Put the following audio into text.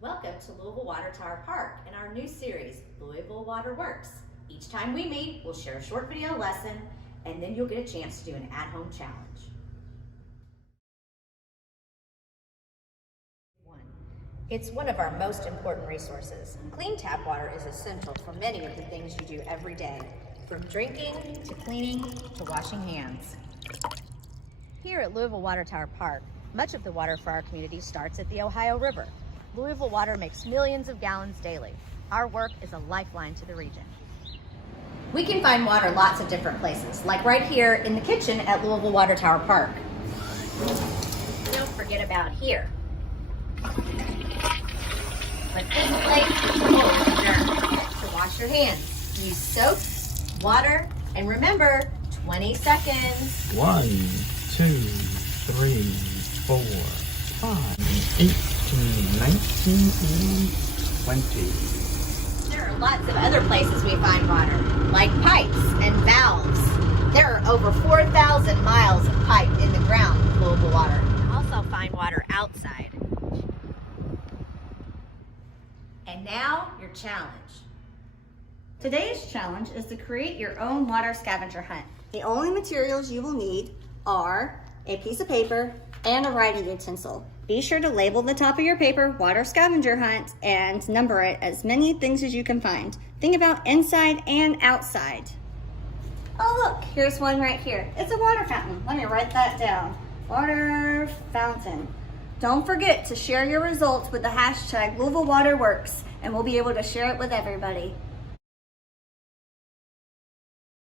Welcome to Louisville Water Tower Park and our new series, Louisville WaterWorks. Each time we meet, we'll share a short video lesson, and then you'll get a chance to do an at-home challenge. It's one of our most important resources. Clean tap water is essential for many of the things you do every day, from drinking to cleaning to washing hands. Here at Louisville Water Tower Park, much of the water for our community starts at the Ohio River. Louisville Water makes millions of gallons daily. Our work is a lifeline to the region. We can find water lots of different places, like right here in the kitchen at Louisville Water Tower Park. Don't forget about here. But this place holds germs. To wash your hands, use soap, water, and remember, 20 seconds. 1, 2, 3, 4, 5, 18, 19, and 20. There are lots of other places we find water, like pipes and valves. There are over 4,000 miles of pipe in the ground with Louisville Water. You can also find water outside. And now, your challenge. Today's challenge is to create your own water scavenger hunt. The only materials you will need are a piece of paper and a writing utensil. Be sure to label the top of your paper Water Scavenger Hunt and number it as many things as you can find. Think about inside and outside. Oh look, here's one right here. It's a water fountain. Let me write that down. Water fountain. Don't forget to share your results with the hashtag Louisville WaterWorks, and we'll be able to share it with everybody.